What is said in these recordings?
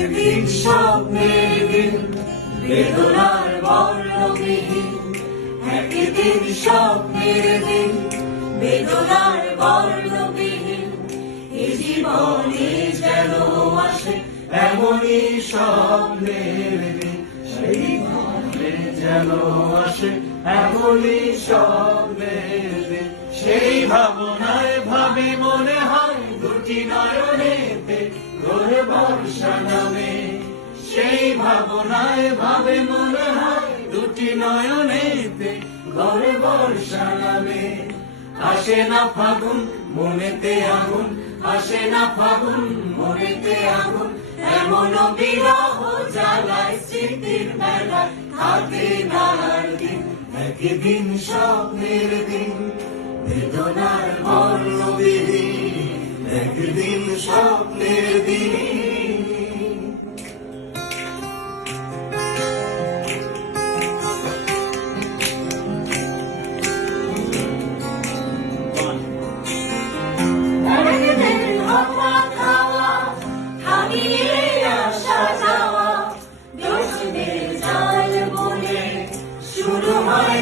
একদিন স্বপ্নের দিন বেদনার বর্ণবিহীন। স্বপ্নের দিন বেদনার বর্ণবিহীন। এ জীবনে যেন আসে এমনই স্বপ্নের দিন সেই ভাবলে যেন আসে এমনই স্বপ্নের দিন সেই ভাবনায় ভাবে মনে হয় দুটি নয়নেতে বর্ষা নামে সেই ভাবনায় ভাবে মনে হয়, দুটি নয়নেতে ঘরে বর্ষা নামে আসে না ফাগুন, মনেতে আগুন, আসে না ফাগুন, মনেতে আগুন। এমন বিরহ জ্বালায় স্মৃতির মেলা, থাকে নার দিন, একদিন স্বপ্নের দিন। বেদনার বর্ণবিহীন একদিন স্বপ্নের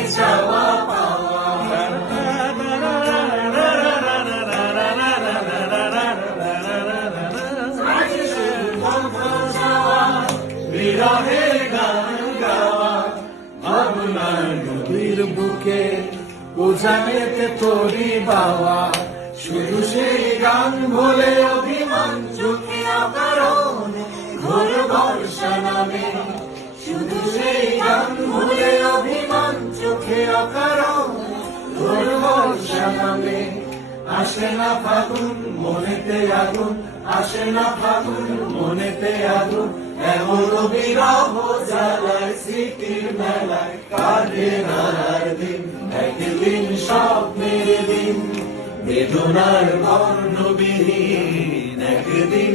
চাওয়া পাওয়া বিরহের তরি বাওয়া শুধু সেই গান বলে অভিমান চোখে অকারণ ঘোর বর্ষা নামে আসে না ফাগুন, মনেতে আগুন। আসে না ফাগুন, মনেতে আগুন। এমন বিরহ জ্বালায় স্মৃতির মেলায় কাঁদে নার দিন। একদিন স্বপ্নের দিন, বেদনার বর্ণবিহীন। একদিন